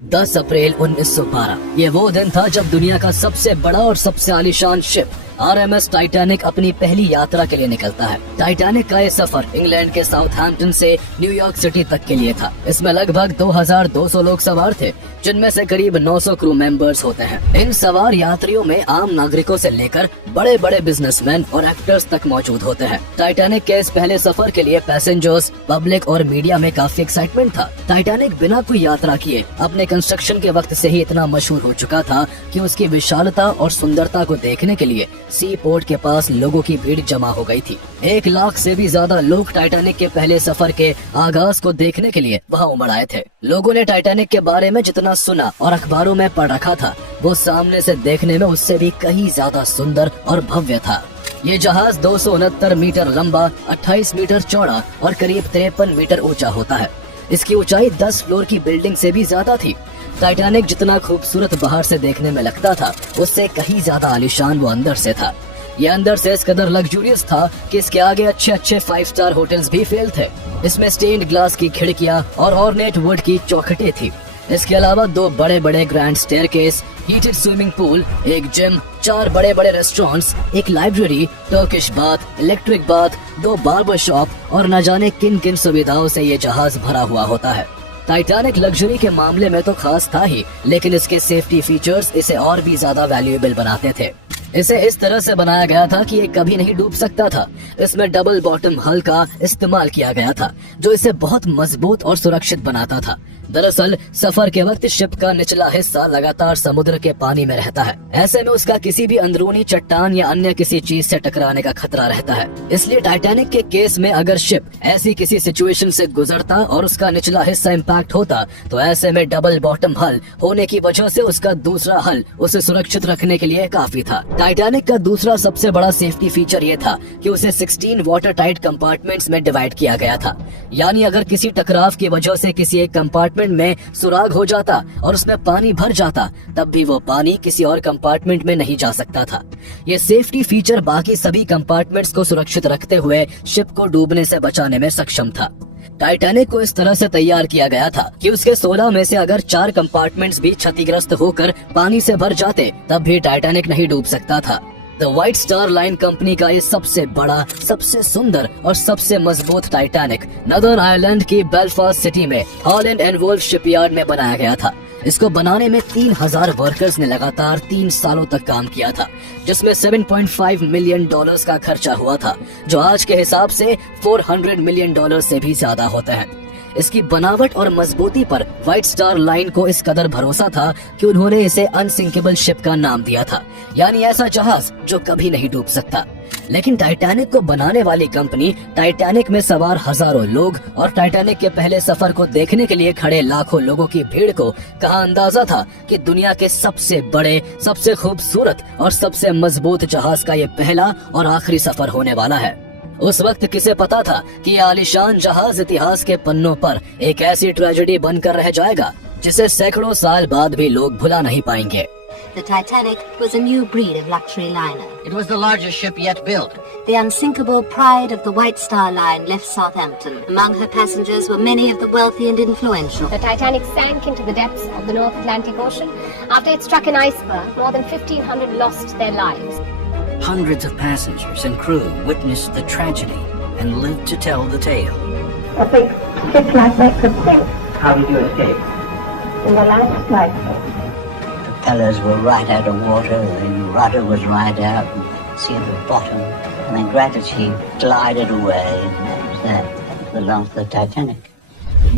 10 अप्रैल 1912 ये वो दिन था जब दुनिया का सबसे बड़ा और सबसे आलीशान शिप RMS टाइटैनिक अपनी पहली यात्रा के लिए निकलता है। टाइटैनिक का ये सफर इंग्लैंड के साउथहैम्पटन से न्यूयॉर्क सिटी तक के लिए था। इसमें लगभग 2200 लोग सवार थे, जिनमें से करीब 900 क्रू मेंबर्स होते हैं। इन सवार यात्रियों में आम नागरिकों से लेकर बड़े बड़े बिजनेसमैन और एक्टर्स तक मौजूद होते हैं। टाइटैनिक के इस पहले सफर के लिए पैसेंजर्स, पब्लिक और मीडिया में काफी एक्साइटमेंट था। टाइटैनिक बिना कोई यात्रा किए अपने कंस्ट्रक्शन के वक्त से ही इतना मशहूर हो चुका था कि उसकी विशालता और सुंदरता को देखने के लिए सी पोर्ट के पास लोगों की भीड़ जमा हो गई थी। 1 लाख से भी ज्यादा लोग टाइटैनिक के पहले सफर के आगाज को देखने के लिए वहां उमड़ आए थे। लोगों ने टाइटैनिक के बारे में जितना सुना और अखबारों में पढ़ रखा था, वो सामने से देखने में उससे भी कहीं ज्यादा सुंदर और भव्य था। ये जहाज 269 मीटर लंबा, 28 मीटर चौड़ा और करीब 53 मीटर ऊंचा होता है। इसकी ऊंचाई 10 फ्लोर की बिल्डिंग से भी ज्यादा थी। टाइटैनिक जितना खूबसूरत बाहर से देखने में लगता था, उससे कहीं ज्यादा आलीशान वो अंदर से था। ये अंदर से इस कदर लग्जूरियस था कि इसके आगे अच्छे 5 स्टार होटल्स भी फेल थे। इसमें स्टेन्ड ग्लास की खिड़कियां और ऑर्नेट वुड की चौखटें थी। इसके अलावा 2 बड़े बड़े grand staircase, heated swimming pool, एक जिम, 4 बड़े बड़े रेस्टोरेंट्स, एक library, Turkish bath, electric bath, 2 barber shop और न जाने किन किन सुविधाओं से ये जहाज भरा हुआ होता है। टाइटैनिक लग्जरी के मामले में तो खास था ही, लेकिन इसके सेफ्टी फीचर्स इसे और भी ज्यादा वैल्यूएबल बनाते थे। इसे इस तरह से बनाया गया था कि ये कभी नहीं डूब सकता था। इसमें डबल बॉटम हल का इस्तेमाल किया गया था, जो इसे बहुत मजबूत और सुरक्षित बनाता था। दरअसल सफर के वक्त शिप का निचला हिस्सा लगातार समुद्र के पानी में रहता है। ऐसे में उसका किसी भी अंदरूनी चट्टान या अन्य किसी चीज से टकराने का खतरा रहता है। इसलिए टाइटैनिक के केस में अगर शिप ऐसी किसी सिचुएशन से गुजरता और उसका निचला हिस्सा इम्पैक्ट होता, तो ऐसे में डबल बॉटम हल होने की वजह से उसका दूसरा हल उसे सुरक्षित रखने के लिए काफी था। टाइटैनिक का दूसरा सबसे बड़ा सेफ्टी फीचर ये था कि उसे 16 वाटर टाइट कंपार्टमेंट्स में डिवाइड किया गया था। यानी अगर किसी टकराव की वजह से किसी एक कंपार्टमेंट में सुराग हो जाता और उसमें पानी भर जाता, तब भी वो पानी किसी और कंपार्टमेंट में नहीं जा सकता था। ये सेफ्टी फीचर बाकी सभी कंपार्टमेंट्स को सुरक्षित रखते हुए शिप को डूबने से बचाने में सक्षम था। टाइटैनिक को इस तरह से तैयार किया गया था कि उसके 16 में से अगर 4 कंपार्टमेंट्स भी क्षतिग्रस्त होकर पानी से भर जाते, तब भी टाइटैनिक नहीं डूब सकता था। The white star line company का ये सबसे बड़ा, सबसे सुंदर और सबसे मजबूत टाइटैनिक नदर्न आयरलैंड की बेलफास्ट सिटी में हॉलैंड एंड वुल्फ शिपयार्ड में बनाया गया था। इसको बनाने में 3000 वर्कर्स ने लगातार 3 सालों तक काम किया था, जिसमें $7.5 मिलियन का खर्चा हुआ था, जो आज के हिसाब से $400 मिलियन से भी ज्यादा होते हैं। इसकी बनावट और मजबूती पर व्हाइट स्टार लाइन को इस कदर भरोसा था कि उन्होंने इसे अनसिंकेबल शिप का नाम दिया था, यानी ऐसा जहाज जो कभी नहीं डूब सकता। लेकिन टाइटैनिक को बनाने वाली कंपनी टाइटैनिक में सवार हजारों लोग और टाइटैनिक के पहले सफर को देखने के लिए खड़े लाखों लोगों की भीड़ को कहाँ अंदाजा था कि दुनिया के सबसे बड़े, सबसे खूबसूरत और सबसे मजबूत जहाज का ये पहला और आखिरी सफर होने वाला है। उस वक्त किसे पता था कि ये आलीशान जहाज इतिहास के पन्नों पर एक ऐसी ट्रेजेडी बनकर रह जाएगा जिसे सैकड़ों साल बाद भी लोग भुला नहीं पाएंगे। The Titanic was a new breed of luxury liner. It was the largest ship yet built. The unsinkable pride of the White Star Line left Southampton. Among her passengers were many of the wealthy and influential. The Titanic sank into the depths of the North Atlantic Ocean. After it struck an iceberg, more than 1,500 lost their lives. Hundreds of passengers and crew witnessed the tragedy and lived to tell the tale. I think just like that could sink. How did you escape? In the last flight. The pillars were right out of water, the rudder was right out, and see at the bottom, and then gradually glided away, and that was that. That was the last of the Titanic.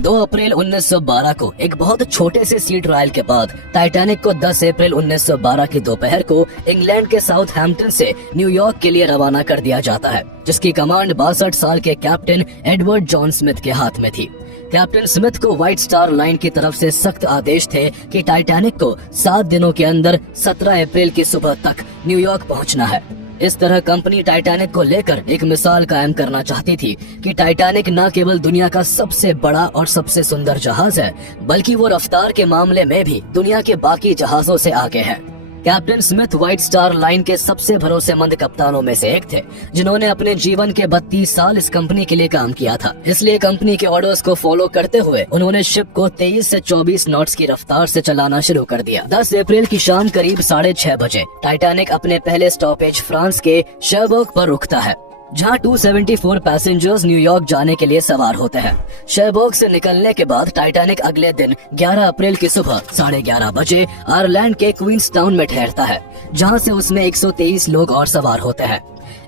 2 अप्रैल 1912 को एक बहुत छोटे से सी trial के बाद Titanic को 10 अप्रैल 1912 की दोपहर को इंग्लैंड के साउथहैम्पटन से न्यूयॉर्क के लिए रवाना कर दिया जाता है, जिसकी कमांड 62 साल के कैप्टन एडवर्ड जॉन स्मिथ के हाथ में थी। कैप्टन स्मिथ को व्हाइट स्टार लाइन की तरफ से सख्त आदेश थे कि टाइटैनिक को 7 दिनों के अंदर 17 अप्रैल की सुबह तक न्यूयॉर्क पहुंचना है। इस तरह कंपनी टाइटैनिक को लेकर एक मिसाल कायम करना चाहती थी कि टाइटैनिक न केवल दुनिया का सबसे बड़ा और सबसे सुंदर जहाज है, बल्कि वो रफ्तार के मामले में भी दुनिया के बाकी जहाजों से आगे है। Captain Smith white star line के सबसे भरोसेमंद कप्तानों में से एक थे, जिन्होंने अपने जीवन के 32 साल इस कंपनी के लिए काम किया था। इसलिए कंपनी के ऑर्डर्स को फॉलो करते हुए उन्होंने शिप को 23 से 24 नॉट्स की रफ्तार से चलाना शुरू कर दिया। 10 अप्रैल की शाम करीब 6:30 बजे टाइटैनिक अपने पहले स्टॉपेज फ्रांस के शेरबर्ग पर रुकता है, जहां 274 पैसेंजर्स न्यूयॉर्क जाने के लिए सवार होते हैं। शेरबर्ग से निकलने के बाद टाइटैनिक अगले दिन 11 अप्रैल की सुबह 11:30 बजे आयरलैंड के क्वींसटाउन में ठहरता है, जहां से उसमें 123 लोग और सवार होते हैं।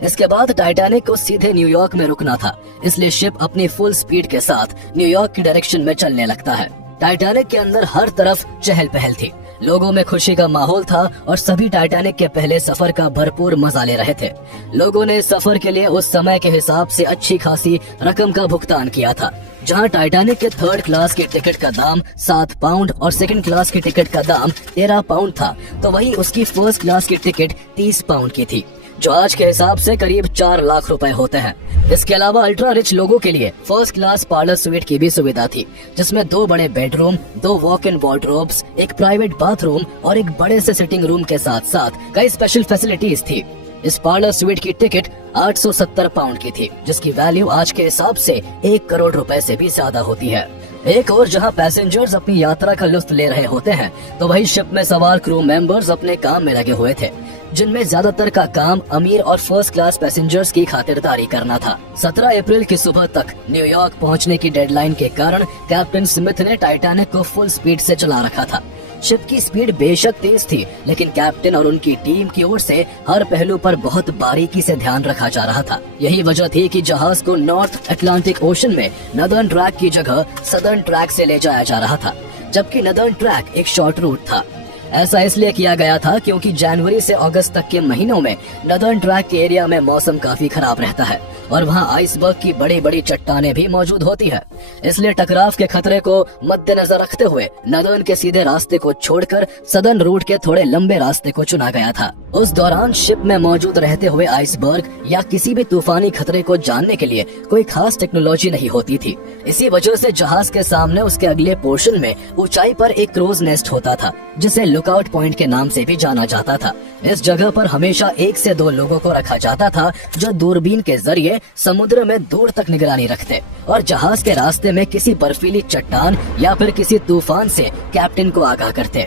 इसके बाद टाइटैनिक को सीधे न्यूयॉर्क में रुकना था, इसलिए शिप अपनी फुल स्पीड के साथ न्यूयॉर्क की डायरेक्शन में चलने लगता है। टाइटैनिक के अंदर हर तरफ चहल पहल थी, लोगों में खुशी का माहौल था और सभी टाइटैनिक के पहले सफर का भरपूर मजा ले रहे थे। लोगों ने इस सफर के लिए उस समय के हिसाब से अच्छी खासी रकम का भुगतान किया था। जहां टाइटैनिक के 3rd क्लास की टिकट का दाम 7 पाउंड और 2nd क्लास की टिकट का दाम 13 पाउंड था, तो वहीं उसकी 1st क्लास की टिकट 30 पाउंड की थी, जो आज के हिसाब से करीब 4 लाख रुपए होते हैं। इसके अलावा अल्ट्रा रिच लोगों के लिए 1st क्लास पार्लर स्वीट की भी सुविधा थी, जिसमें 2 बड़े बेडरूम, 2 वॉक इन वार्डरोब्स, एक प्राइवेट बाथरूम और एक बड़े से सिटिंग रूम के साथ साथ कई स्पेशल फैसिलिटीज थी। इस पार्लर स्वीट की टिकट 870 पाउंड की थी, जिसकी वैल्यू आज के हिसाब से 1 करोड़ रुपए से भी ज्यादा होती है। एक और जहां पैसेंजर्स अपनी यात्रा का लुत्फ ले रहे होते हैं, तो वही शिप में सवार क्रू मेंबर्स अपने काम में लगे हुए थे, जिनमें ज्यादातर का काम अमीर और 1st क्लास पैसेंजर्स की खातिरदारी करना था। 17 अप्रैल की सुबह तक न्यूयॉर्क पहुंचने की डेडलाइन के कारण कैप्टन स्मिथ ने टाइटैनिक को फुल स्पीड से चला रखा था। शिप की स्पीड बेशक तेज थी, लेकिन कैप्टन और उनकी टीम की ओर से हर पहलू पर बहुत बारीकी से ध्यान रखा जा रहा था। यही वजह थी कि जहाज को नॉर्थ अटलांटिक ओशन में नदर्न ट्रैक की जगह सदर्न ट्रैक से ले जाया जा रहा था, जबकि नदर्न ट्रैक एक शॉर्ट रूट था। ऐसा इसलिए किया गया था क्योंकि जनवरी से अगस्त तक के महीनों में नदर्न ट्रैक के एरिया में मौसम काफी खराब रहता है और वहाँ आइसबर्ग की बड़ी बड़ी चट्टानें भी मौजूद होती है। इसलिए टकराव के खतरे को मद्देनजर रखते हुए नदर्न के सीधे रास्ते को छोड़कर सदर्न रूट के थोड़े लंबे रास्ते को चुना गया था। उस दौरान शिप में मौजूद रहते हुए आइसबर्ग या किसी भी तूफानी खतरे को जानने के लिए कोई खास टेक्नोलॉजी नहीं होती थी। इसी वजह से जहाज के सामने उसके अगले पोर्शन में ऊंचाई पर एक क्रूज नेस्ट होता था, जिसे लुकआउट पॉइंट के नाम से भी जाना जाता था। इस जगह पर हमेशा 1 से 2 लोगों को रखा जाता था, जो दूरबीन के जरिए समुद्र में दूर तक निगरानी रखते और जहाज के रास्ते में किसी बर्फीली चट्टान या फिर किसी तूफान से कैप्टन को आगाह करते।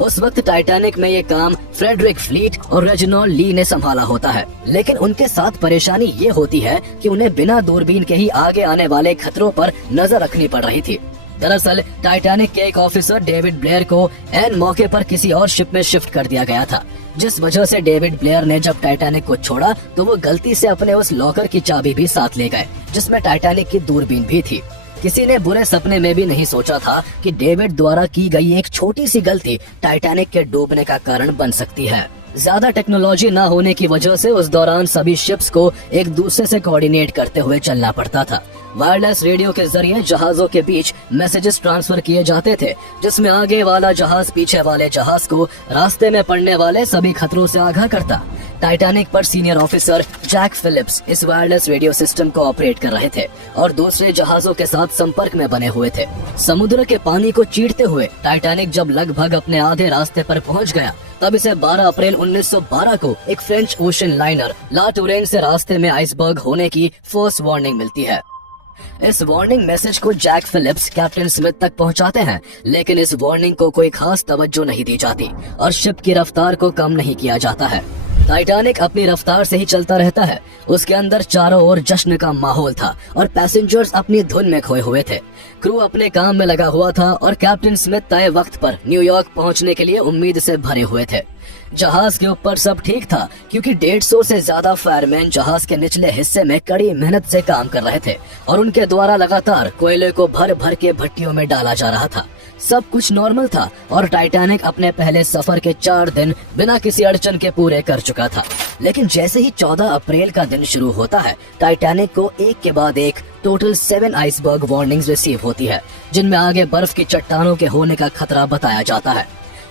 उस वक्त टाइटैनिक में ये काम फ्रेडरिक फ्लीट और रेजिनॉल्ड ली ने संभाला होता है, लेकिन उनके साथ परेशानी ये होती है कि उन्हें बिना दूरबीन के ही आगे आने वाले खतरों पर नजर रखनी पड़ रही थी। दरअसल टाइटैनिक के एक ऑफिसर डेविड ब्लेयर को एन मौके पर किसी और शिप में शिफ्ट कर दिया गया था, जिस वजह से डेविड ब्लेयर ने जब टाइटैनिक को छोड़ा तो वो गलती से अपने उस लॉकर की चाबी भी साथ ले गए, जिसमें टाइटैनिक की दूरबीन भी थी। किसी ने बुरे सपने में भी नहीं सोचा था कि डेविड द्वारा की गई एक छोटी सी गलती टाइटैनिक के डूबने का कारण बन सकती है। ज्यादा टेक्नोलॉजी न होने की वजह से उस दौरान सभी शिप्स को एक दूसरे से कोऑर्डिनेट करते हुए चलना पड़ता था। वायरलेस रेडियो के जरिए जहाजों के बीच मैसेजेस ट्रांसफर किए जाते थे, जिसमें आगे वाला जहाज पीछे वाले जहाज को रास्ते में पड़ने वाले सभी खतरों से आगाह करता। टाइटैनिक पर सीनियर ऑफिसर जैक फिलिप्स इस वायरलेस रेडियो सिस्टम को ऑपरेट कर रहे थे और दूसरे जहाजों के साथ संपर्क में बने हुए थे। समुद्र के पानी को चीरते हुए टाइटैनिक जब लगभग अपने आधे रास्ते पर पहुंच गया, तब इसे 12 अप्रैल 1912 को एक फ्रेंच ओशन लाइनर ला टूरेन से रास्ते में आइसबर्ग होने की फर्स्ट वार्निंग मिलती है। इस वार्निंग मैसेज को जैक फिलिप्स कैप्टन स्मिथ तक पहुंचाते हैं, लेकिन इस वार्निंग को कोई खास तवज्जो नहीं दी जाती और शिप की रफ्तार को कम नहीं किया जाता है। टाइटैनिक अपनी रफ्तार से ही चलता रहता है। उसके अंदर चारों ओर जश्न का माहौल था और पैसेंजर्स अपनी धुन में खोए हुए थे। क्रू अपने काम में लगा हुआ था और कैप्टन स्मिथ तय वक्त पर न्यूयॉर्क पहुंचने के लिए उम्मीद से भरे हुए थे। जहाज के ऊपर सब ठीक था, क्योंकि 150 से ज्यादा फायरमैन जहाज के निचले हिस्से में कड़ी मेहनत से काम कर रहे थे और उनके द्वारा लगातार कोयले को भर भर के भट्टियों में डाला जा रहा था। सब कुछ नॉर्मल था और टाइटैनिक अपने पहले सफर के 4 दिन बिना किसी अड़चन के पूरे कर चुका था। लेकिन जैसे ही 14 अप्रैल का दिन शुरू होता है, टाइटैनिक को एक के बाद एक टोटल 7 आइसबर्ग वार्निंग्स रिसीव होती है, जिनमें आगे बर्फ की चट्टानों के होने का खतरा बताया जाता है।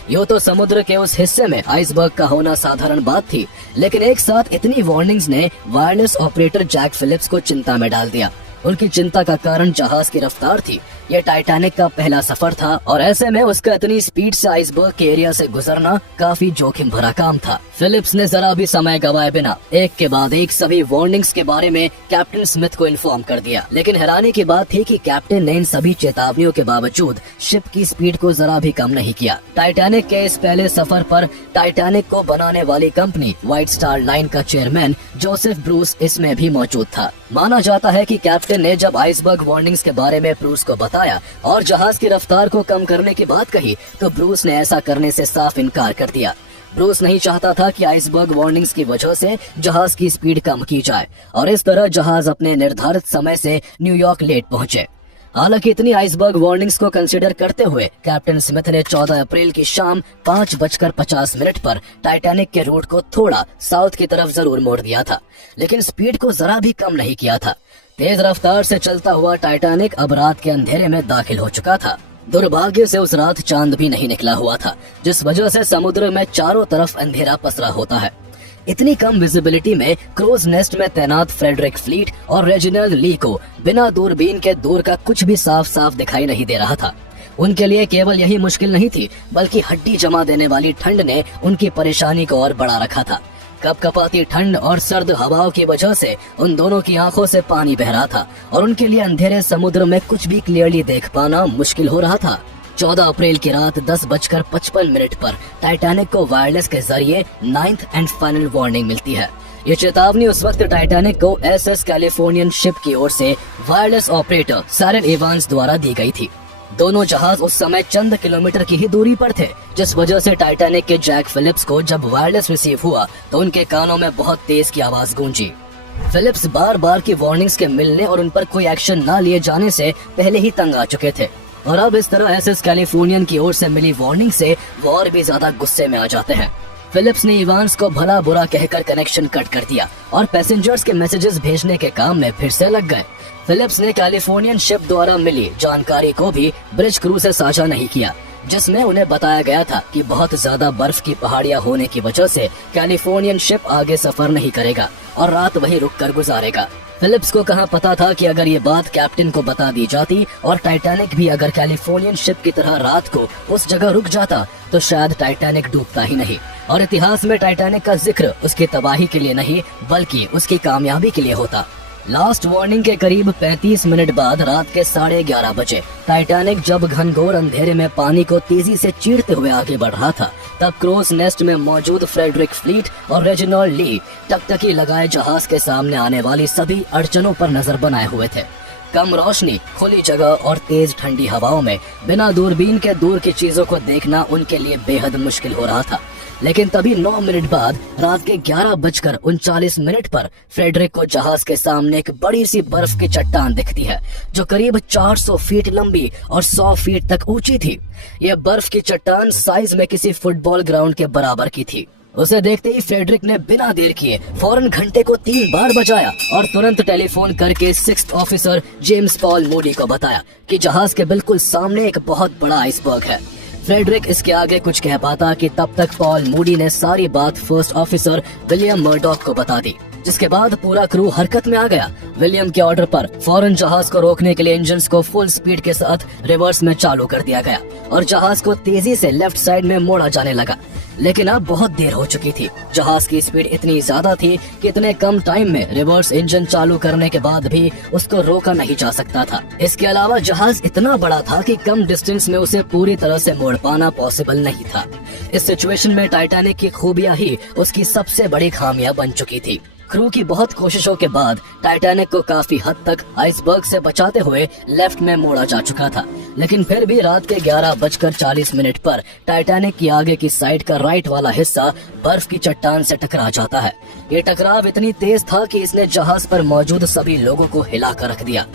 यूं तो समुद्र के उस हिस्से में आइसबर्ग का होना साधारण बात थी, लेकिन एक साथ इतनी वार्निंग्स ने वायरलेस ऑपरेटर जैक फिलिप्स को चिंता में डाल दिया। उनकी चिंता का कारण जहाज की रफ्तार थी, ये टाइटैनिक का पहला सफर था और ऐसे में उसका इतनी स्पीड से आइसबर्ग के एरिया से गुजरना काफी जोखिम भरा काम था। फिलिप्स ने जरा भी समय गवाए बिना एक के बाद एक सभी वार्निंग्स के बारे में कैप्टन स्मिथ को इन्फॉर्म कर दिया। लेकिन हैरानी की बात थी कि कैप्टन ने इन सभी चेतावनियों के बावजूद शिप की स्पीड को जरा भी कम नहीं किया। टाइटैनिक के इस पहले सफर पर टाइटैनिक को बनाने वाली कंपनी व्हाइट स्टार लाइन का चेयरमैन जोसेफ ब्रूस इसमें भी मौजूद था। माना जाता है कि कैप्टन ने जब आइसबर्ग वार्निंग्स के बारे में ब्रूस को बताया और जहाज की रफ्तार को कम करने की बात कही तो ब्रूस ने ऐसा करने से साफ इनकार कर दिया। ब्रूस नहीं चाहता था कि आइसबर्ग वार्निंग्स की वजह से जहाज की स्पीड कम की जाए और इस तरह जहाज अपने निर्धारित समय से न्यूयॉर्क लेट पहुंचे। हालांकि इतनी आइसबर्ग वार्निंग्स को कंसीडर करते हुए कैप्टन स्मिथ ने 14 अप्रैल की शाम 5:50 पर टाइटैनिक के रूट को थोड़ा साउथ की तरफ जरूर मोड़ दिया था, लेकिन स्पीड को जरा भी कम नहीं किया था। तेज रफ्तार से चलता हुआ टाइटैनिक अब रात के अंधेरे में दाखिल हो चुका था। दुर्भाग्य से उस रात चांद भी नहीं निकला हुआ था, जिस वजह से समुद्र में चारों तरफ अंधेरा पसरा होता है। इतनी कम विजिबिलिटी में क्रोज नेस्ट में तैनात फ्रेडरिक फ्लीट और रेजिनाल्ड ली को बिना दूरबीन के दूर का कुछ भी साफ साफ दिखाई नहीं दे रहा था। उनके लिए केवल यही मुश्किल नहीं थी, बल्कि हड्डी जमा देने वाली ठंड ने उनकी परेशानी को और बढ़ा रखा था। कपकपाती ठंड और सर्द हवाओं की वजह से उन दोनों की आंखों से पानी बह रहा था और उनके लिए अंधेरे समुद्र में कुछ भी क्लियरली देख पाना मुश्किल हो रहा था। 14 अप्रैल की रात 10:55 पर टाइटैनिक को वायरलेस के जरिए 9th एंड फाइनल वार्निंग मिलती है। ये चेतावनी उस वक्त टाइटैनिक को एसएस कैलिफोर्नियन शिप की ओर से वायरलेस ऑपरेटर सैरन इवांस द्वारा दी गई थी। दोनों जहाज उस समय चंद किलोमीटर की ही दूरी पर थे, जिस वजह से टाइटैनिक के जैक फिलिप्स को जब वायरलेस रिसीव हुआ तो उनके कानों में बहुत तेज की आवाज गूंजी। फिलिप्स बार बार की वार्निंग्स के मिलने और उन पर कोई एक्शन न लिए जाने से पहले ही तंग आ चुके थे और अब इस तरह एसएस कैलिफोर्नियन की ओर से मिली वार्निंग से वो और भी ज्यादा गुस्से में आ जाते हैं। फिलिप्स ने इवांस को भला बुरा कहकर कनेक्शन कट कर दिया और पैसेंजर्स के मैसेजेस भेजने के काम में फिर से लग गए। फिलिप्स ने कैलिफोर्नियन शिप द्वारा मिली जानकारी को भी ब्रिज क्रू से साझा नहीं किया, जिसमें उन्हें बताया गया था कि बहुत ज्यादा बर्फ की पहाड़ियां होने की वजह से कैलिफोर्नियन शिप आगे सफर नहीं करेगा और रात वहीं रुककर गुजारेगा। फिलिप्स को कहाँ पता था कि अगर ये बात कैप्टन को बता दी जाती और टाइटैनिक भी अगर कैलिफोर्नियन शिप की तरह रात को उस जगह रुक जाता तो शायद टाइटैनिक डूबता ही नहीं और इतिहास में टाइटैनिक का जिक्र उसकी तबाही के लिए नहीं बल्कि उसकी कामयाबी के लिए होता। लास्ट वार्निंग के करीब 35 मिनट बाद रात के 11:30 बजे टाइटैनिक जब घनघोर अंधेरे में पानी को तेजी से चीरते हुए आगे बढ़ रहा था, तब क्रोज नेस्ट में मौजूद फ्रेडरिक फ्लीट और रेजिनाल्ड ली टकटकी लगाए जहाज के सामने आने वाली सभी अड़चनों पर नजर बनाए हुए थे। कम रोशनी, खुली जगह और तेज ठंडी हवाओं में बिना दूरबीन के दूर की चीजों को देखना उनके लिए बेहद मुश्किल हो रहा था। लेकिन तभी 9 मिनट बाद रात के 11:39 पर फ्रेडरिक को जहाज के सामने एक बड़ी सी बर्फ की चट्टान दिखती है जो करीब 400 फीट लंबी और 100 फीट तक ऊंची थी। यह बर्फ की चट्टान साइज में किसी फुटबॉल ग्राउंड के बराबर की थी। उसे देखते ही फ्रेडरिक ने बिना देर किए फौरन घंटे को 3 बार बजाया और तुरंत टेलीफोन करके 6th officer James Paul Moody को बताया कि जहाज के बिल्कुल सामने एक बहुत बड़ा आइसबर्ग है। फ्रेडरिक इसके आगे कुछ कह पाता कि तब तक पॉल मूडी ने सारी बात 1st ऑफिसर विलियम मर्डॉक को बता दी, जिसके बाद पूरा क्रू हरकत में आ गया। विलियम के ऑर्डर पर फौरन जहाज को रोकने के लिए इंजन्स को फुल स्पीड के साथ रिवर्स में चालू कर दिया गया और जहाज को तेजी से लेफ्ट साइड में मोड़ा जाने लगा। लेकिन अब बहुत देर हो चुकी थी। जहाज की स्पीड इतनी ज्यादा थी कि इतने कम टाइम में रिवर्स इंजन चालू करने के बाद भी उसको रोका नहीं जा सकता था। इसके अलावा जहाज इतना बड़ा था कि कम डिस्टेंस में उसे पूरी तरह से मोड़ पाना पॉसिबल नहीं था। इस सिचुएशन में टाइटैनिक की खूबियां ही उसकी सबसे बड़ी खामियां बन चुकी थी। क्रू की बहुत कोशिशों के बाद टाइटैनिक को काफी हद तक आइसबर्ग से बचाते हुए लेफ्ट में मोड़ा जा चुका था, लेकिन फिर भी रात के 11:40 पर टाइटैनिक की आगे की साइड का राइट वाला हिस्सा बर्फ की चट्टान से टकरा जाता है। ये टकराव इतनी तेज था कि इसने जहाज पर मौजूद सभी लोगों को हिला कर रख दिया।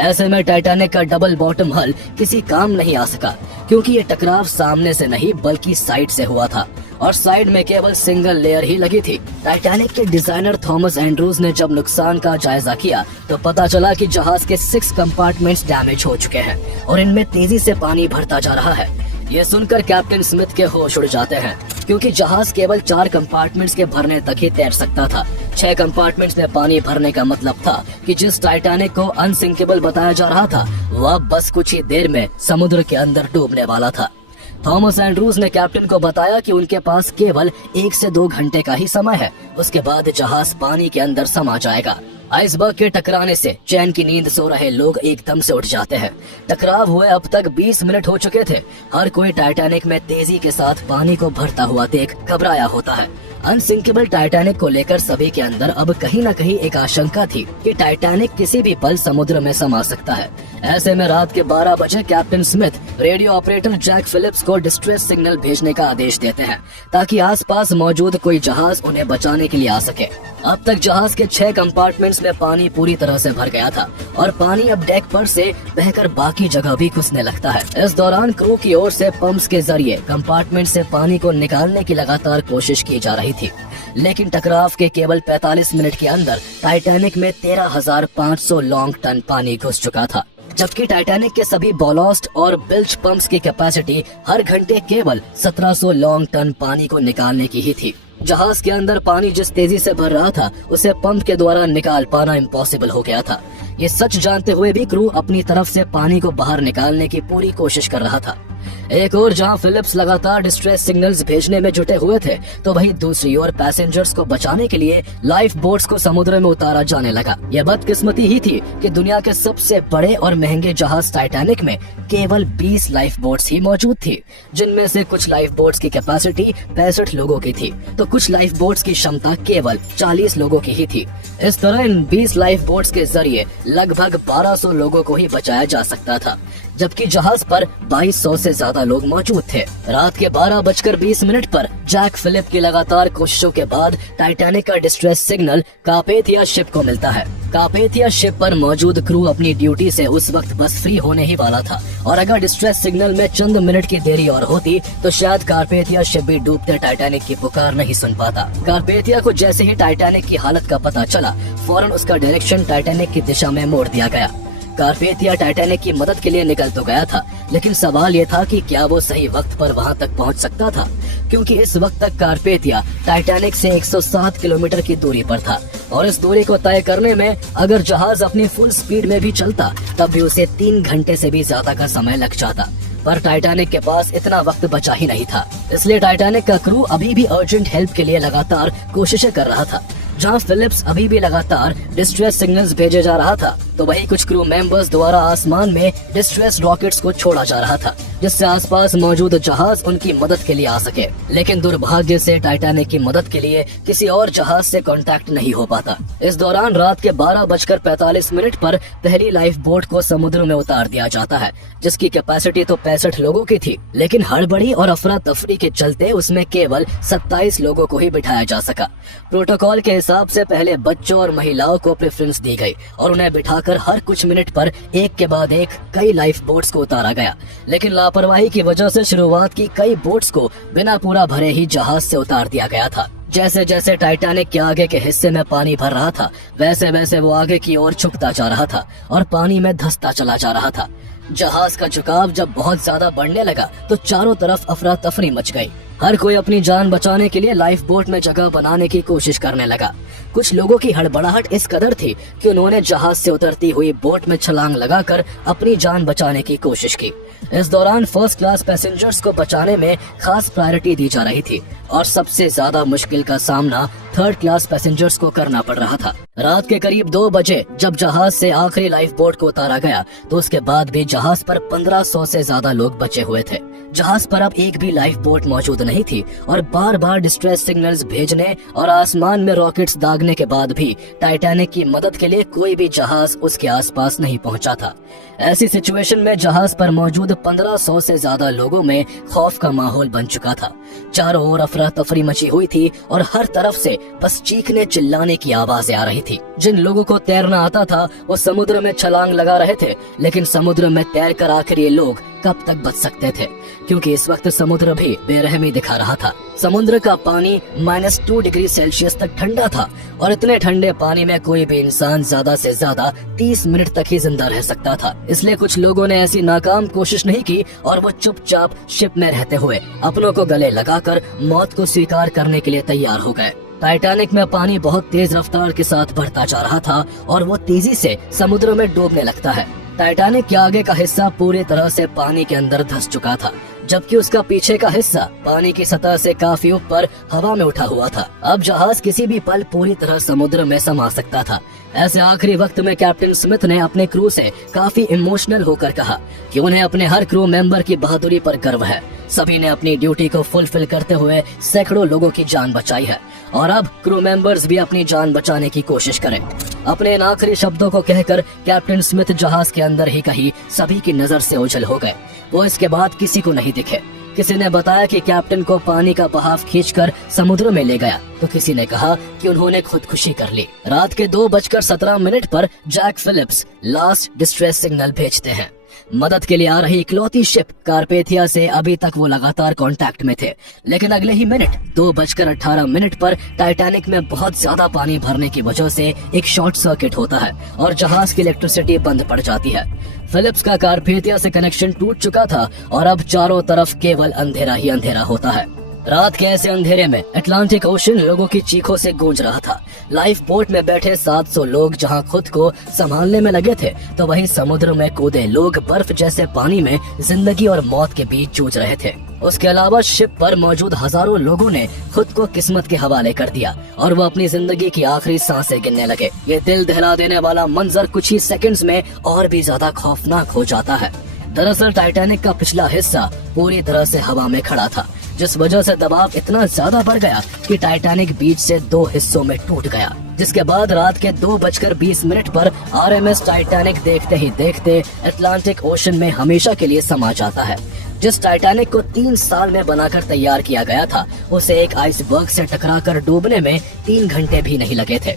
ऐसे में टाइटैनिक का डबल बॉटम हल किसी काम नहीं आ सका, क्योंकि ये टकराव सामने से नहीं बल्कि साइड से हुआ था और साइड में केवल सिंगल लेयर ही लगी थी। टाइटैनिक के डिजाइनर थॉमस एंड्रूज ने जब नुकसान का जायजा किया तो पता चला कि जहाज के 6 कंपार्टमेंट्स डैमेज हो चुके हैं और इनमें तेजी से पानी भरता जा रहा है। ये सुनकर कैप्टन स्मिथ के होश उड़ जाते हैं, क्योंकि जहाज केवल 4 कंपार्टमेंट्स के भरने तक ही तैर सकता था। 6 कंपार्टमेंट्स में पानी भरने का मतलब था कि जिस टाइटैनिक को अनसिंकेबल बताया जा रहा था वह बस कुछ ही देर में समुद्र के अंदर डूबने वाला था। थॉमस एंड्रूज ने कैप्टन को बताया कि उनके पास केवल 1 से 2 घंटे का ही समय है, उसके बाद जहाज पानी के अंदर समा जाएगा। आइसबर्ग के टकराने से चैन की नींद सो रहे लोग एकदम से उठ जाते हैं। टकराव हुए अब तक 20 मिनट हो चुके थे। हर कोई टाइटैनिक में तेजी के साथ पानी को भरता हुआ देख घबराया होता है। अनसिंकेबल टाइटैनिक को लेकर सभी के अंदर अब कहीं न कहीं एक आशंका थी कि टाइटैनिक किसी भी पल समुद्र में समा सकता है। ऐसे में रात के 12 बजे captain Smith radio operator Jack Phillips को डिस्ट्रेस सिग्नल भेजने का आदेश देते हैं ताकि आसपास मौजूद कोई जहाज उन्हें बचाने के लिए आ सके। अब तक जहाज के 6 कंपार्टमेंट्स में पानी पूरी तरह से भर गया था और पानी अब डेक पर से बहकर बाकी जगह भी घुसने लगता है। इस दौरान क्रू की ओर से पंप्स के जरिए कंपार्टमेंट से पानी को निकालने की लगातार कोशिश की जा रही थी, लेकिन टकराव के केवल 45 मिनट के अंदर टाइटैनिक में 13,500 लॉन्ग टन पानी घुस चुका था, जबकि टाइटैनिक के सभी बॉलोस्ट और बिल्च पंप्स की कैपेसिटी हर घंटे केवल 1700 लॉन्ग टन पानी को निकालने की ही थी। जहाज के अंदर पानी जिस तेजी से भर रहा था उसे पंप के द्वारा निकाल पाना इम्पॉसिबल हो गया था। ये सच जानते हुए भी क्रू अपनी तरफ से पानी को बाहर निकालने की पूरी कोशिश कर रहा था। एक और जहां फिलिप्स लगातार डिस्ट्रेस सिग्नल्स भेजने में जुटे हुए थे, तो वहीं दूसरी ओर पैसेंजर्स को बचाने के लिए लाइफ बोट्स को समुद्र में उतारा जाने लगा। यह बदकिस्मती ही थी कि दुनिया के सबसे बड़े और महंगे जहाज टाइटैनिक में केवल 20 लाइफ बोट्स ही मौजूद थी, जिनमें से कुछ लाइफ बोट्स की कैपेसिटी 65 लोगों की थी, तो कुछ लाइफ बोट्स की क्षमता केवल 40 लोगों की ही थी। इस तरह इन 20 लाइफ बोट्स के जरिए लगभग 1200 लोगों को ही बचाया जा सकता था, जबकि जहाज पर 2200 से ज्यादा लोग मौजूद थे। रात के 12:20 पर जैक फिलिप की लगातार कोशिशों के बाद टाइटैनिक का डिस्ट्रेस सिग्नल कार्पेथिया शिप को मिलता है। कार्पेथिया शिप पर मौजूद क्रू अपनी ड्यूटी से उस वक्त बस फ्री होने ही वाला था, और अगर डिस्ट्रेस सिग्नल में चंद मिनट की देरी और होती तो शायद कार्पेथिया शिप भी डूबते टाइटैनिक की पुकार नहीं सुन पाता। कार्पेथिया को जैसे ही टाइटैनिक की हालत का पता चला, फौरन उसका डायरेक्शन टाइटैनिक की दिशा में मोड़ दिया गया। कार्पेथिया टाइटैनिक की मदद के लिए निकल तो गया था, लेकिन सवाल ये था कि क्या वो सही वक्त पर वहां तक पहुंच सकता था, क्योंकि इस वक्त तक कार्पेथिया टाइटैनिक से 107 किलोमीटर की दूरी पर था, और इस दूरी को तय करने में अगर जहाज अपनी फुल स्पीड में भी चलता तब भी उसे 3 घंटे से भी ज्यादा का समय लग जाता। पर टाइटैनिक के पास इतना वक्त बचा ही नहीं था, इसलिए टाइटैनिक का क्रू अभी भी अर्जेंट हेल्प के लिए लगातार कोशिशें कर रहा था। जहां फिलिप्स अभी भी लगातार डिस्ट्रेस सिग्नल्स भेजे जा रहा था, तो वही कुछ क्रू मेंबर्स द्वारा आसमान में डिस्ट्रेस रॉकेट्स को छोड़ा जा रहा था, जिससे आसपास मौजूद जहाज उनकी मदद के लिए आ सके। लेकिन दुर्भाग्य से टाइटैनिक की मदद के लिए किसी और जहाज से कांटेक्ट नहीं हो पाता। इस दौरान रात के 12:45 पर पहली लाइफ बोट को समुद्र में उतार दिया जाता है, जिसकी कैपेसिटी तो 65 लोगों की थी, लेकिन हड़बड़ी और अफरा तफरी के चलते उसमें केवल 27 लोगों को ही बिठाया जा सका। प्रोटोकॉल के हिसाब से पहले बच्चों और महिलाओं को प्रेफरेंस दी गई और उन्हें बिठाकर हर कुछ मिनट पर एक के बाद एक कई लाइफ बोट्स को उतारा गया, लेकिन लापरवाही की वजह से शुरुआत की कई बोट्स को बिना पूरा भरे ही जहाज से उतार दिया गया था। जैसे जैसे टाइटैनिक के आगे के हिस्से में पानी भर रहा था, वैसे वैसे वो आगे की ओर झुकता जा रहा था और पानी में धंसता चला जा रहा था। जहाज का झुकाव जब बहुत ज्यादा बढ़ने लगा तो चारों तरफ अफरा तफरी मच गई। हर कोई अपनी जान बचाने के लिए लाइफ बोट में जगह बनाने की कोशिश करने लगा। कुछ लोगों की हड़बड़ाहट इस कदर थी कि उन्होंने जहाज से उतरती हुई बोट में छलांग लगाकर अपनी जान बचाने की कोशिश की। इस दौरान फर्स्ट क्लास पैसेंजर्स को बचाने में खास प्रायोरिटी दी जा रही थी और सबसे ज्यादा मुश्किल का सामना थर्ड क्लास पैसेंजर्स को करना पड़ रहा था। रात के करीब 2 बजे जब जहाज से आखिरी लाइफ बोट को उतारा गया, तो उसके बाद भी जहाज पर 1500 से ज्यादा लोग बचे हुए थे। जहाज पर अब एक भी लाइफ बोट मौजूद नहीं थी और बार बार डिस्ट्रेस सिग्नल्स भेजने और आसमान में रॉकेट्स दागने के बाद भी टाइटैनिक की मदद के लिए कोई भी जहाज उसके आसपास नहीं पहुंचा था। ऐसी सिचुएशन में जहाज पर मौजूद 1500 से ज्यादा लोगों में खौफ का माहौल बन चुका था। चारों ओर अफरा तफरी मची हुई थी और हर तरफ से बस चीखने चिल्लाने की आवाजें आ रही थी। जिन लोगों को तैरना आता था वो समुद्र में छलांग लगा रहे थे, लेकिन समुद्र में तैरकर आखिर ये लोग कब तक बच सकते थे, क्योंकि इस वक्त समुद्र भी बेरहमी दिखा रहा था। समुद्र का पानी -2 डिग्री सेल्सियस तक ठंडा था और इतने ठंडे पानी में कोई भी इंसान ज्यादा से ज्यादा 30 मिनट तक ही जिंदा रह सकता था। इसलिए कुछ लोगों ने ऐसी नाकाम कोशिश नहीं की और वो चुपचाप शिप में रहते हुए अपनों को गले लगाकर मौत को स्वीकार करने के लिए तैयार हो गए। टाइटैनिक में पानी बहुत तेज रफ्तार के साथ बढ़ता जा रहा था और वो तेजी से समुद्र में डूबने लगता है। टाइटैनिक के आगे का हिस्सा पूरी तरह से पानी के अंदर धंस चुका था, जबकि उसका पीछे का हिस्सा पानी की सतह से काफी ऊपर हवा में उठा हुआ था। अब जहाज किसी भी पल पूरी तरह समुद्र में समा सकता था। ऐसे आखिरी वक्त में कैप्टन स्मिथ ने अपने क्रू से काफी इमोशनल होकर कहा कि उन्हें अपने हर क्रू मेंबर की बहादुरी पर गर्व है। सभी ने अपनी ड्यूटी को फुलफिल करते हुए सैकड़ों लोगों की जान बचाई है और अब क्रू मेंबर्स भी अपनी जान बचाने की कोशिश करें। अपने इन आखिरी शब्दों को कहकर कैप्टन स्मिथ जहाज के अंदर ही कहीं सभी की नजर से ओझल हो गए। वो इसके बाद किसी को नहीं दिखे। किसी ने बताया कि कैप्टन को पानी का बहाव खींचकर समुद्र में ले गया, तो किसी ने कहा कि उन्होंने खुदकुशी कर ली। रात के 2:17 पर Jack Phillips last distress signal भेजते हैं। मदद के लिए आ रही इकलौती शिप कारपेथिया से अभी तक वो लगातार कांटेक्ट में थे, लेकिन अगले ही मिनट 2:18 पर टाइटैनिक में बहुत ज्यादा पानी भरने की वजह से एक शॉर्ट सर्किट होता है और जहाज की इलेक्ट्रिसिटी बंद पड़ जाती है। फिलिप्स का कारपेथिया से कनेक्शन टूट चुका था और अब चारों तरफ केवल अंधेरा ही अंधेरा होता है। रात के ऐसे अंधेरे में अटलांटिक ओशन लोगों की चीखों से गूंज रहा था। लाइफ बोट में बैठे 700 लोग जहां खुद को संभालने में लगे थे, तो वहीं समुद्र में कूदे लोग बर्फ जैसे पानी में जिंदगी और मौत के बीच जूझ रहे थे। उसके अलावा शिप पर मौजूद हजारों लोगों ने खुद को किस्मत के हवाले कर दिया और वो अपनी जिंदगी की आखिरी सांसें गिनने लगे। ये दिल दहला देने वाला मंजर कुछ ही सेकंड्स में और भी ज्यादा खौफनाक हो जाता है। दरअसल टाइटैनिक का पिछला हिस्सा पूरी तरह से हवा में खड़ा था, जिस वजह से दबाव इतना ज्यादा बढ़ गया कि टाइटैनिक बीच से 2 हिस्सों में टूट गया। जिसके बाद रात के 2:20 पर RMS टाइटैनिक देखते ही देखते अटलांटिक ओशन में हमेशा के लिए समा जाता है। जिस टाइटैनिक को 3 साल में बनाकर तैयार किया गया था, उसे एक आइसबर्ग से टकराकर डूबने में 3 घंटे भी नहीं लगे थे।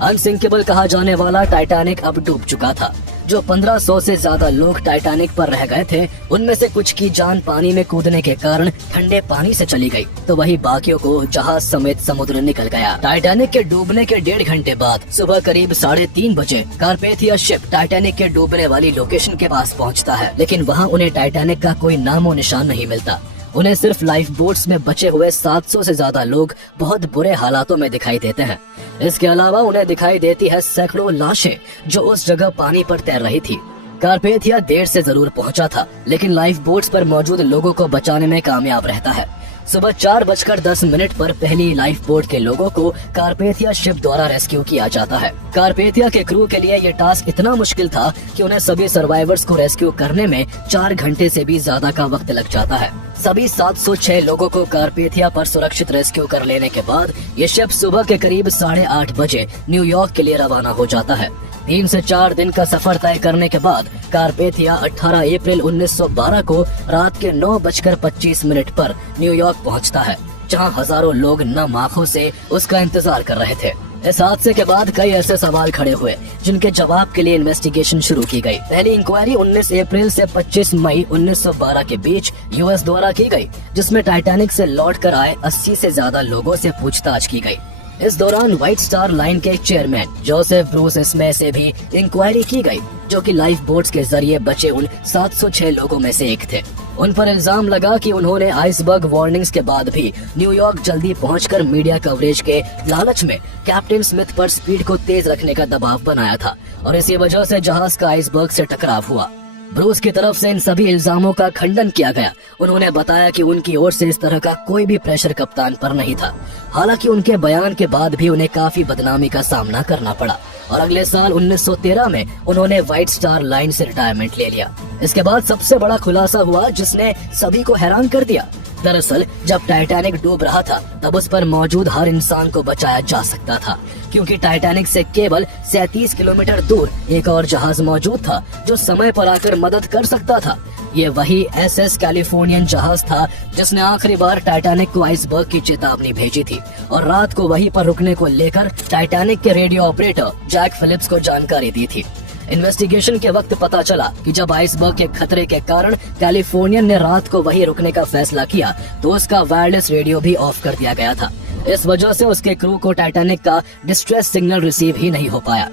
अनसिंकेबल कहा जाने वाला टाइटैनिक अब डूब चुका था। जो 1500 से ज्यादा लोग टाइटैनिक पर रह गए थे, उनमें से कुछ की जान पानी में कूदने के कारण ठंडे पानी से चली गई, तो वही बाकियों को जहाज समेत समुद्र निकल गया। टाइटैनिक के डूबने के 1.5 घंटे बाद सुबह करीब 3:30 बजे कारपेथिया शिप टाइटैनिक के डूबने वाली लोकेशन के पास पहुंचता है, लेकिन वहां उन्हें टाइटैनिक का कोई नामो निशान नहीं मिलता। उन्हें सिर्फ लाइफ बोट्स में बचे हुए 700 से ज्यादा लोग बहुत बुरे हालातों में दिखाई देते हैं। इसके अलावा उन्हें दिखाई देती है सैकड़ों लाशें जो उस जगह पानी पर तैर रही थी। कारपेथिया देर से जरूर पहुंचा था, लेकिन लाइफ बोट्स पर मौजूद लोगों को बचाने में कामयाब रहता है। सुबह 4:10 पर पहली लाइफ बोट के लोगों को कारपेथिया शिप द्वारा रेस्क्यू किया जाता है। कारपेथिया के क्रू के लिए ये टास्क इतना मुश्किल था कि उन्हें सभी सर्वाइवर्स को रेस्क्यू करने में 4 घंटे से भी ज्यादा का वक्त लग जाता है। सभी 706 लोगों को कारपेथिया पर सुरक्षित रेस्क्यू कर लेने के बाद ये शिप सुबह के करीब 8:30 बजे न्यूयॉर्क के लिए रवाना हो जाता है। 3 से 4 दिन का सफर तय करने के बाद कारपेथिया 18 अप्रैल 1912 को रात के 9:25 पर न्यूयॉर्क पहुंचता है, जहां हजारों लोग नम आंखों से उसका इंतजार कर रहे थे। इस हादसे के बाद कई ऐसे सवाल खड़े हुए जिनके जवाब के लिए इन्वेस्टिगेशन शुरू की गई। पहली इंक्वायरी 19 अप्रैल से 25 मई 1912 के बीच यूएस द्वारा की गई, जिसमें टाइटैनिक से लौटकर आए 80 से ज्यादा लोगों से पूछताछ की गई। इस दौरान व्हाइट स्टार लाइन के चेयरमैन जोसेफ ब्रूस स्मिथ से भी इंक्वायरी की गई, जो कि लाइफ बोट्स के जरिए बचे उन 706 लोगों में से एक थे। उन पर इल्जाम लगा कि उन्होंने आइसबर्ग वार्निंग्स के बाद भी न्यूयॉर्क जल्दी पहुंचकर मीडिया कवरेज के लालच में कैप्टन स्मिथ पर स्पीड को तेज रखने का दबाव बनाया था और इसी वजह से जहाज का आइसबर्ग से टकराव हुआ। ब्रूस की तरफ से इन सभी इल्जामों का खंडन किया गया। उन्होंने बताया कि उनकी ओर से इस तरह का कोई भी प्रेशर कप्तान पर नहीं था। हालांकि उनके बयान के बाद भी उन्हें काफी बदनामी का सामना करना पड़ा और अगले साल 1913 में उन्होंने व्हाइट स्टार लाइन से रिटायरमेंट ले लिया। इसके बाद सबसे बड़ा खुलासा हुआ जिसने सभी को हैरान कर दिया। दरअसल जब टाइटैनिक डूब रहा था, तब उस पर मौजूद हर इंसान को बचाया जा सकता था, क्योंकि टाइटैनिक से केवल 37 किलोमीटर दूर एक और जहाज मौजूद था जो समय पर आकर मदद कर सकता था। ये वही SS कैलिफोर्नियन जहाज था जिसने आखिरी बार टाइटैनिक को आइसबर्ग की चेतावनी भेजी थी और रात को वहीं पर रुकने को लेकर टाइटैनिक के रेडियो ऑपरेटर जैक फिलिप्स को जानकारी दी थी। इन्वेस्टिगेशन के वक्त पता चला कि जब आइसबर्ग के खतरे के कारण कैलिफोर्नियन ने रात को वहीं रुकने का फैसला किया तो उसका वायरलेस रेडियो भी ऑफ कर दिया गया था। इस वजह से उसके क्रू को टाइटैनिक का डिस्ट्रेस सिग्नल रिसीव ही नहीं हो पाया।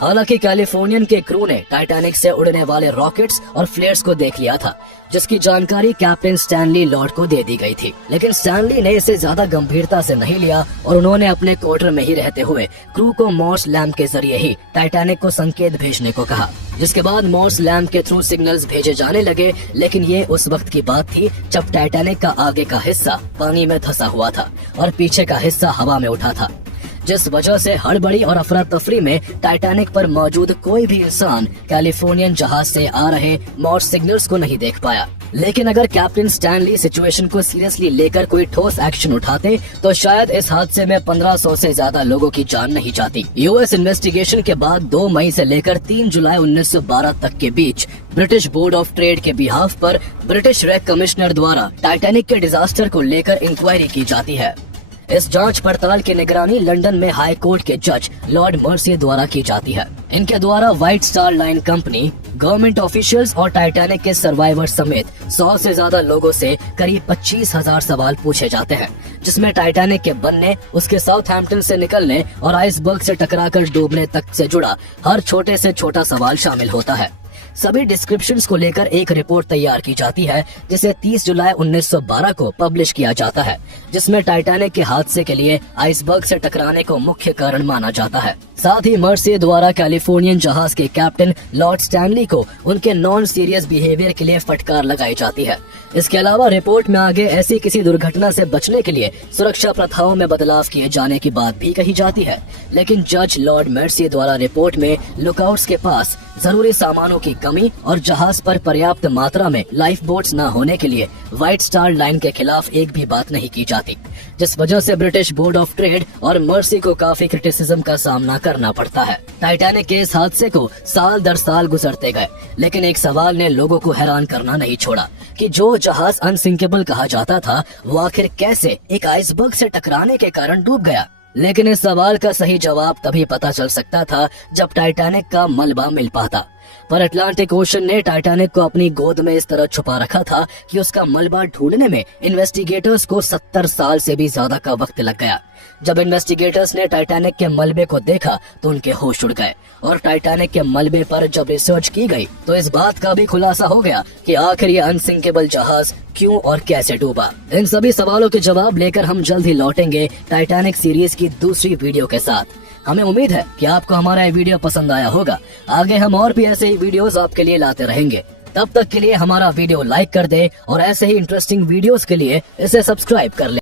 हालांकि कैलिफोर्नियन के क्रू ने टाइटैनिक से उड़ने वाले रॉकेट्स और फ्लेयर्स को देख लिया था, जिसकी जानकारी कैप्टन स्टैनली लॉर्ड को दे दी गई थी। लेकिन स्टैनली ने इसे ज्यादा गंभीरता से नहीं लिया और उन्होंने अपने क्वार्टर में ही रहते हुए क्रू को मॉर्स लैम्प के जरिए ही टाइटैनिक को संकेत भेजने को कहा, जिसके बाद मॉर्स लैम्प के थ्रू सिग्नल्स भेजे जाने लगे। लेकिन ये उस वक्त की बात थी जब टाइटैनिक का आगे का हिस्सा पानी में धंसा हुआ था और पीछे का हिस्सा हवा में उठा था, जिस वजह से हड़बड़ी और अफरा तफरी में टाइटैनिक पर मौजूद कोई भी इंसान कैलिफोर्नियन जहाज से आ रहे मॉर्स सिग्नल्स को नहीं देख पाया। लेकिन अगर कैप्टन स्टैनली सिचुएशन को सीरियसली लेकर कोई ठोस एक्शन उठाते तो शायद इस हादसे में 1500 से ज्यादा लोगों की जान नहीं जाती। यूएस इन्वेस्टिगेशन के बाद 2 मई से लेकर 3 जुलाई 1912 तक के बीच ब्रिटिश बोर्ड ऑफ ट्रेड के बिहाफ पर ब्रिटिश रेक कमिश्नर द्वारा टाइटैनिक के डिजास्टर को लेकर इंक्वायरी की जाती है। इस जांच पड़ताल की निगरानी लंदन में हाई कोर्ट के जज लॉर्ड मर्सी द्वारा की जाती है। इनके द्वारा white star line company, government officials और टाइटैनिक के सर्वाइवर्स समेत 100 से ज्यादा लोगों से करीब 25,000 सवाल पूछे जाते हैं, जिसमें टाइटैनिक के बनने, उसके साउथहैम्पटन से निकलने और आइसबर्ग से टकराकर डूबने तक से जुड़ा हर छोटे से छोटा सवाल शामिल होता है। सभी डिस्क्रिप्शंस को लेकर एक रिपोर्ट तैयार की जाती है, जिसे 30 जुलाई 1912 को पब्लिश किया जाता है, जिसमें टाइटैनिक के हादसे के लिए आइसबर्ग से टकराने को मुख्य कारण माना जाता है। साथ ही मर्सी द्वारा कैलिफोर्नियन जहाज के कैप्टन लॉर्ड स्टैनली को उनके नॉन सीरियस बिहेवियर के लिए फटकार लगाई जाती है। इसके अलावा रिपोर्ट में आगे ऐसी किसी दुर्घटना से बचने के लिए सुरक्षा प्रथाओं में बदलाव किए जाने की बात भी कही जाती है। लेकिन जज लॉर्ड मर्सी द्वारा रिपोर्ट में लुकआउट्स के पास जरूरी सामानों की कमी और जहाज पर पर्याप्त मात्रा में लाइफ बोट्स न होने के लिए व्हाइट स्टार लाइन के खिलाफ एक भी बात नहीं की जाती, जिस वजह से ब्रिटिश बोर्ड ऑफ ट्रेड और मर्सी को काफी क्रिटिसिज्म का सामना करना पड़ता है। टाइटैनिक के इस हादसे को साल दर साल गुजरते गए, लेकिन एक सवाल ने लोगों को हैरान करना नहीं छोड़ा कि जो जहाज अनसिंकेबल कहा जाता था वो आखिर कैसे एक आइसबर्ग से टकराने के कारण डूब गया। लेकिन इस सवाल का सही जवाब तभी पता चल सकता था जब टाइटैनिक का मलबा मिल पाता। पर अटलांटिक ओशन ने टाइटैनिक को अपनी गोद में इस तरह छुपा रखा था कि उसका मलबा ढूंढने में इन्वेस्टिगेटर्स को 70 साल से भी ज्यादा का वक्त लग गया। जब इन्वेस्टिगेटर्स ने टाइटैनिक के मलबे को देखा तो उनके होश उड़ गए और टाइटैनिक के मलबे पर जब रिसर्च की गई तो इस बात का भी खुलासा हो गया कि आखिर ये अनसिंकेबल जहाज क्यों और कैसे डूबा। इन सभी सवालों के जवाब लेकर हम जल्द ही लौटेंगे टाइटैनिक सीरीज की दूसरी वीडियो के साथ। हमें उम्मीद है कि आपको हमारा ये वीडियो पसंद आया होगा। आगे हम और भी ऐसे ही वीडियोस आपके लिए लाते रहेंगे। तब तक के लिए हमारा वीडियो लाइक कर दे और ऐसे ही इंटरेस्टिंग वीडियोस के लिए इसे सब्सक्राइब कर ले।